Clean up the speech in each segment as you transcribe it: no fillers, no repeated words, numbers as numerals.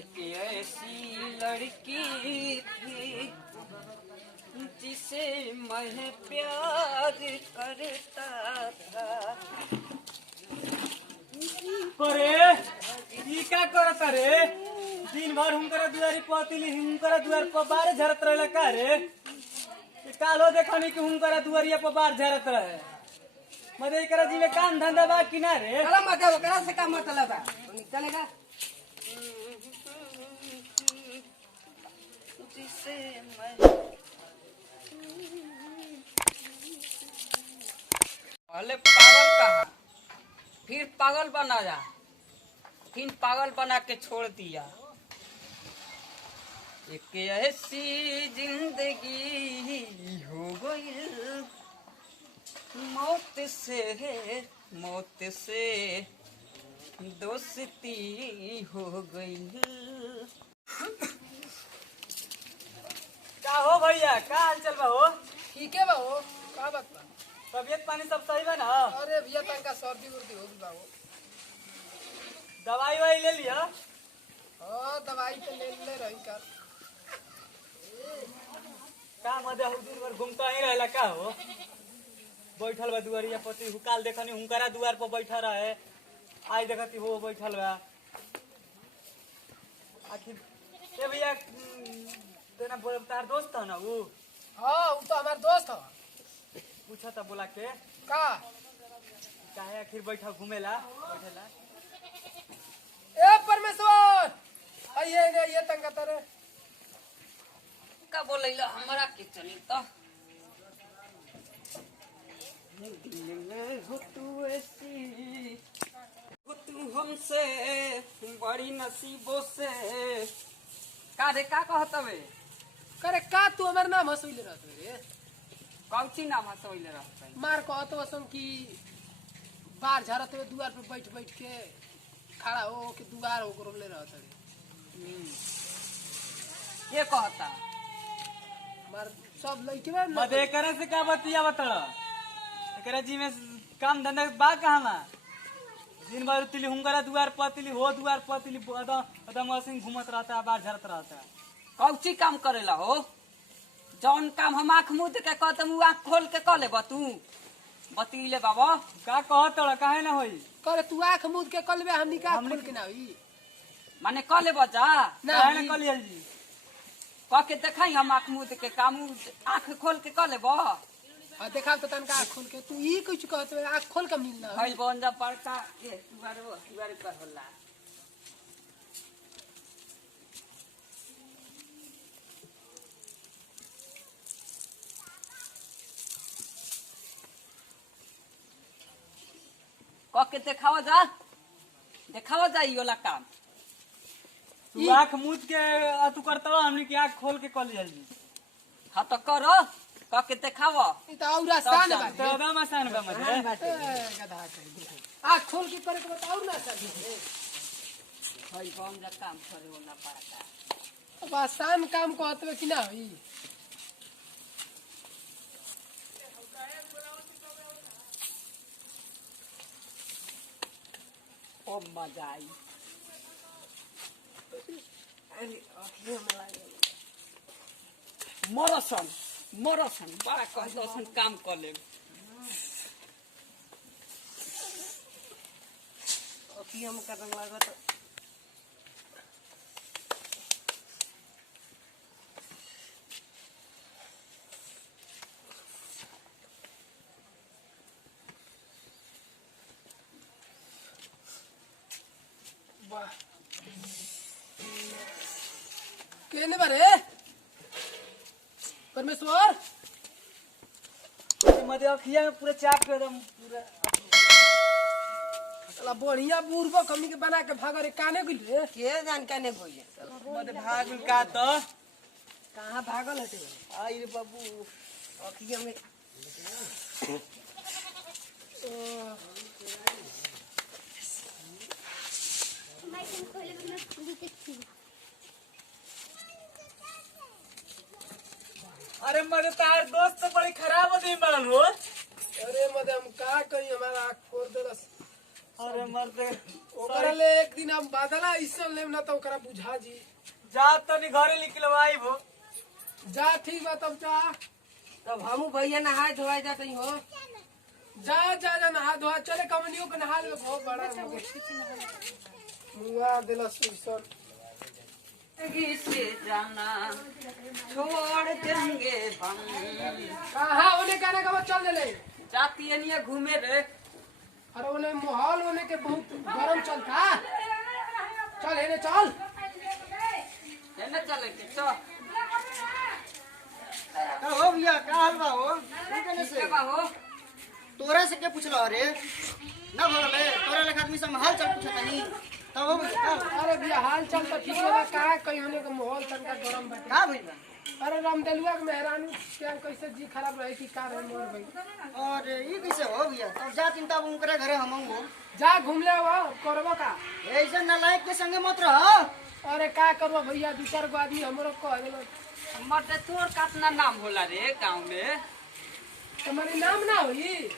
एक ऐसी लड़की थी जिसे मैं प्यार करता था। अरे ई का करत रे? दिन भर हुनकर दुआरी पतिली हुनकर दुआर पर बार झरत रहला का रे? कालो देखनी कि हुनकर दुआरिया पर बार झरत रहे। मदे करा जी में काम धंधा बा कि ना रे? चला मत वो करा से काम मतलब है चलेगा जिसे मैं पहले पागल कहा फिर पागल बनाया फिर पागल बना के छोड़ दिया। एक ऐसी जिंदगी हो गई मौत से दोस्ती हो गई। का हो भैया का हाल चल बा हो? ठीक है बाबू का बात बा? तबियत पानी सब सही बा ना? अरे भैया तनका सर्दी उर्दी हो गई बाबू। दवाई वाई ले लिया? हाँ दवाई तो ले रही कर। का मदे दिन भर घूमता ही रहला का हो? बैठल बा दुआरिया पति हुकाल देखनी हुनकरा दुआर पर बैठा रहे आज देखती हो बैठल बा। आखिर ए भैया तेना तार दोस्त है ना वो? हाँ वो तो हमारा दोस्त है। पूछा था बोला के का काहे आखिर बैठा घूमेला बैठेला? ए परमेश्वर आइए ये तंगा तरे का बोलैला हमरा के चली तो दिल में हो तू ऐसी हो तू हमसे बड़ी नसीबों से का रे का कहत हवे? करे का तू हमार नाम हंसोइले रहत रे? कौची नाम हंसोइले रहत? मार कहत वसम की बाहर झरत हुए दुआर पे बैठ बैठ के खड़ा हो के दुआर हो रोले रहत रे। ये कहता मार सब लइके में मदे करे से का बतिया बतड़ एकरा जी में काम धंधा बा कहवा? दिन भर तिली हुनकरा दुआर पतिली हो दुआर पतिली अदा मशीन घूमत रहता बार झरत रहता। कौची काम करेला हो? जौन काम हम आँख मुँह के कहते मुँह आँख खोल के कह लेबा तू बतीले बाबा का कहत काहे ना होई? करे तू आंख मुद के कलबे हमनी का खोल के ना होई माने कह लेबा जा काहे ना कलियल जी? कह के देखाई हम आँख मुँह के काम आँख खोल के कह लेबा। हां देखा तो तनका आंख खोल के तू ई कुछ कहत आंख खोल के मिलना भाई बंजा पड़ता ये दुआरे पर होला। कह के देखावा जा ई वाला काम। तू आंख मूद के तू करतवा हमनी के आंख खोल के कलियल जी। हाँ तो करो कह के देखावा। ई त औरा सान बा तो दाम आसान बा मदे गधा के आंख खोल के करे के बताऊ ना सर भाई बंजा काम करे वाला पड़ता अब आसान काम कहत कि ना होई? ओ मजा आई। अरे अखियों में लागे मरसन बड़ा कहतसन काम कर ले अखियों में करने लागत। केने बारे परमेश्वर मदे अखिया में पूरा चाप के एकदम पूरा साला बढ़िया बूढ़बो कमी के बना के भाग रे काने गइल रे? के जान काने भइले मदे भागल का तो कहां भागल हटे? आई रे बाबू अखियों में अरे मदे तार दोस्त तो बड़ी खराब होती बनल हो। अरे मदे हम का कही हमारा आँख फोड़ देलस। अरे मरते ओकरा ले एक दिन हम बादला ऐसन लेम ना तो ओकरा बुझा जी। जा तो नहीं घरे निकलवाई भो। जा ठीक बा तब जा। तब हमू भैया नहाए धोआए जाते ही हो। जा जा जा नहा धोआ चले कमनियों के नहा ले बहुत बड़ा मुआ दिला सुसन। जिंदगी से जाना छोड़ देंगे हम। कहाँ ओने कहने का चल ले जाती है नहीं घूमे रे। अरे ओने माहौल होने के बहुत गरम चलता। चल हेने चल है चले के चल। हो भैया का हाल बा हो कने से बा हो तोरा से के पूछलो रे ना भरले तोरा लेखा आदमी से हाल चाल पूछत नहीं तब हो भैया अरे भैया हाल चाल तो ठीक बा का कहीं होने का माहौल तनका गरम बाटे। का भइल अरे रामदेलुआ के मेहरानू के कैसे जी खराब रहे कि का रहे मोर भाई। और ये कैसे हो भैया तब जा चिंता उनकरे घरे हम हो जा घूम ले वा करबो का ऐसे नालायक के संगे मत रह। अरे का करबो भैया दू चार गो आदमी हमरो कह देलो मरते तोर कितना नाम होला रे गाँव में। तुम्हारे नाम ना होई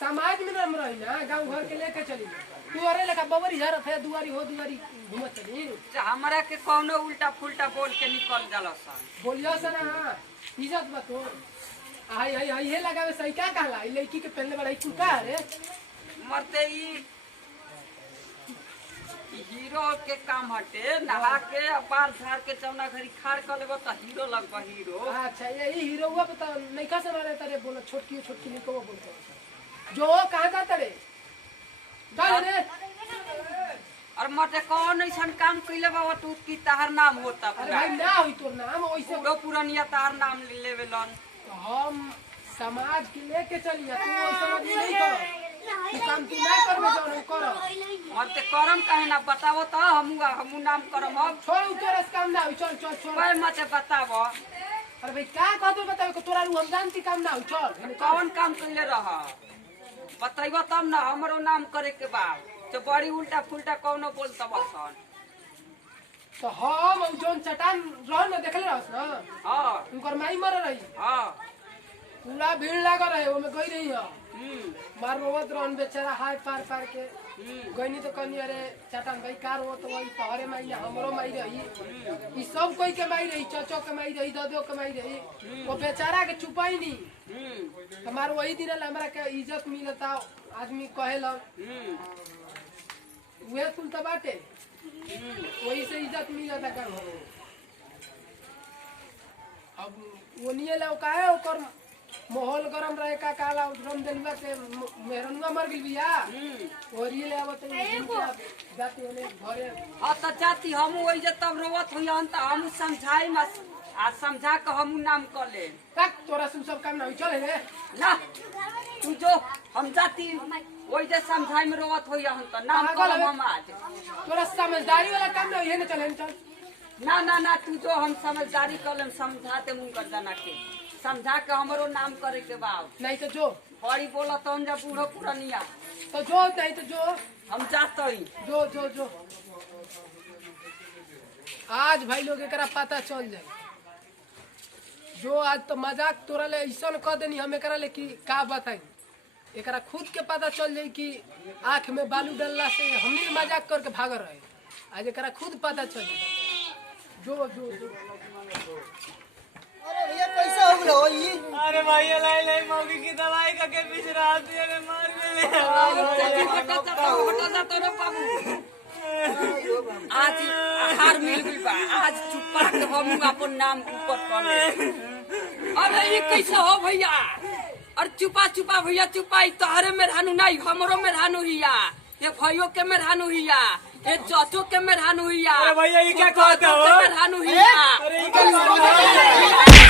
समाज में नाम रही ना गांव घर के लेके चली तू अरे लेखा बबरी झरत है दुआरी हो दुआरी घूमत चली हमरा के कौनो उल्टा फुल्टा बोल के निकल जाला सन। बोलियो से ना इज्जत बा तो हाय हाय हाय ये लगावे सही क्या कहला ई लड़की के पहले बड़ा तू का रे मरते हीरो के काम हटे नहा के बाल झाड़ के चौना घरी खाड़ कर लेबो त हीरो लगबा हीरो। अच्छा यही हीरो हुआ पता नहीं का सुना रहता रे बोला छोटकी छोटकी नहीं को बोलते जो कहां जाता रे चल रे। और मरते कौन ऐसा काम कइले बाबा तू की तार नाम होता अरे भाई ना होई तोर नाम वैसे पूरा पुरानिया तार नाम लेवेलन। हम समाज के लेके चलिए तू वैसा आदमी नहीं कर तू काम तू नहीं करबे तो करो मरते करम काहे ना बतावो त हमू नाम करम अब। छोड़ तोरा से काम ना होई चल चल चल कोई मते बतावो अरे भाई का कहतो बतावे को तोरा हम जानती काम ना होई चल कौन काम कइले रह बताइबो तब ना हमरो नाम करे के बा। तो बड़ी उल्टा फुल्टा कौनो बोलता बसन। तो हम जोन चट्टान रहन में देखले रहस ना हां उनकर माई मर रही हां पूरा भीड़ लगा रहे ओमे गई रही है मार रोवत रहन बेचारा हाय पार पार के गईनी तो कहनी अरे चट्टान भाई कार हो तो वही तोहरे माई ना हमरो माई रही ई सब कोई के माई रही चचो के माई रही दादो के माई रही वो बेचारा के छुपाई नहीं हमार वही दिन हमरा के इज्जत मिलता आदमी कहेला वे कुल तो बाटे वही से इज्जत मिलता कर अब वो नहीं ला का है ओकर माहौल गरम रहे का काला रामदेलुआ के मेहरनुआ मर गई बिया और ये ले आवत जाती होने घरे हां त जाती हम ओइ जे तब रोवत होयन त हम समझाई मत आ समझा के हम नाम कर ले तक तोरा से सब काम ना चले रे ना तू जो हम जाती ओइ जे समझाई में रोवत होयन त नाम कर हम आज। तोरा समझदारी वाला काम ना ये न चले चल ना ना ना तू जो हम समझदारी कर लेम समझाते मुंह कर जाना के समझा के हमरो नाम करे के बा। नहीं तो जो बड़ी बोला तो जब बूढ़ो पुरानिया तो जो नहीं तो जो हम जाते जो जो जो आज भाई लोग एकरा पता चल जाए जो आज तो मजाक तोरा ले ऐसा कह देनी हम एकरा ले कि का बताई एकरा खुद के पता चल जाए कि आँख में बालू डालला से हमनी मजाक करके भाग रहे आज एकरा खुद पता चल जाए जो जो जो अरे भैया कैसे हो गलो ई अरे भैया लाई लाई मौगी की दवाई का के पीछे रात में मार आज हार मिल गई बा आज चुपा के हम अपन नाम ऊपर कर ले। अरे ये कैसे हो भैया अरे चुपा चुपा भैया चुपा तोहरे में रहनु नहीं हमरो में रहनु हिया ये भाइयों के में रहनु हिया ये चाचो के में रहनु हिया। अरे भैया ये क्या कहते हो में रहनु हिया अरे ये क्या कहते हो